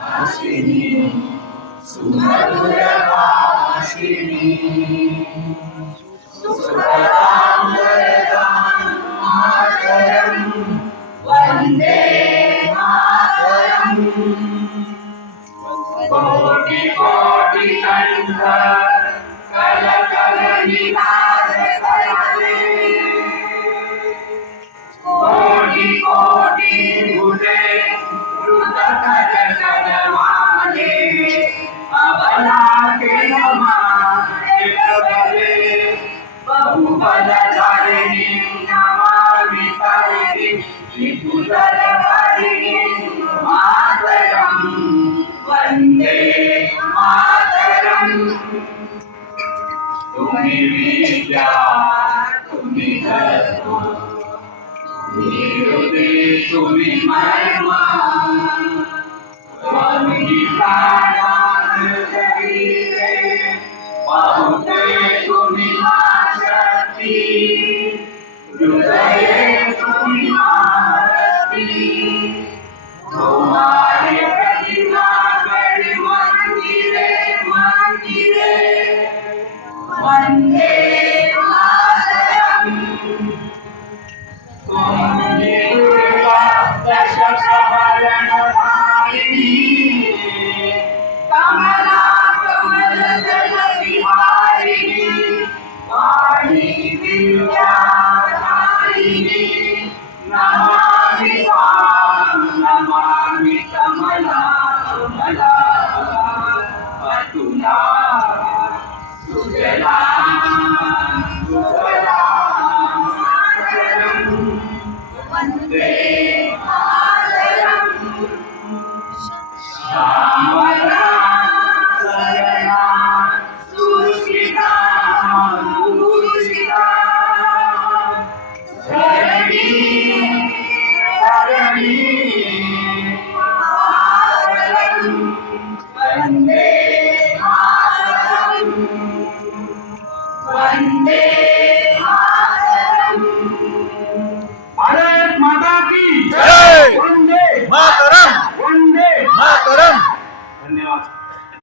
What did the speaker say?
आशिनी सुमधुर भाषिणी सुखदां वरदां मातरं वन्दे मातरम् कोटि कोटि कंठ कल कल निनाद करे कोटि कोटि भुजे रुदक जगत माने अबला के नमाने कबले बहुबल धारिणी नमामि तारिणी त्रिपुर धारिणी मातरम् वन्दे मातरम् तुम्ही विद्या तुम्ही धर्म तुम्ही हृदय तुम्ही महिमा तुम्ही प्राणान शरीरे पाहुते तुम्ही शक्ती हृदये तुम्ही आरती तुम्हारे प्रतिमा गढ़ मंदिरे मंदिरे वन्दे मातरम् तुम्ही दुर्गा दशसहस्रधारिणी कमला कमलदल विहारिणी वाणी विद्याधारिणी नमामि त्वां नमामि कमला कमला अतुला सुजला सुफला मातरम् वन्दे मातरम् श्याम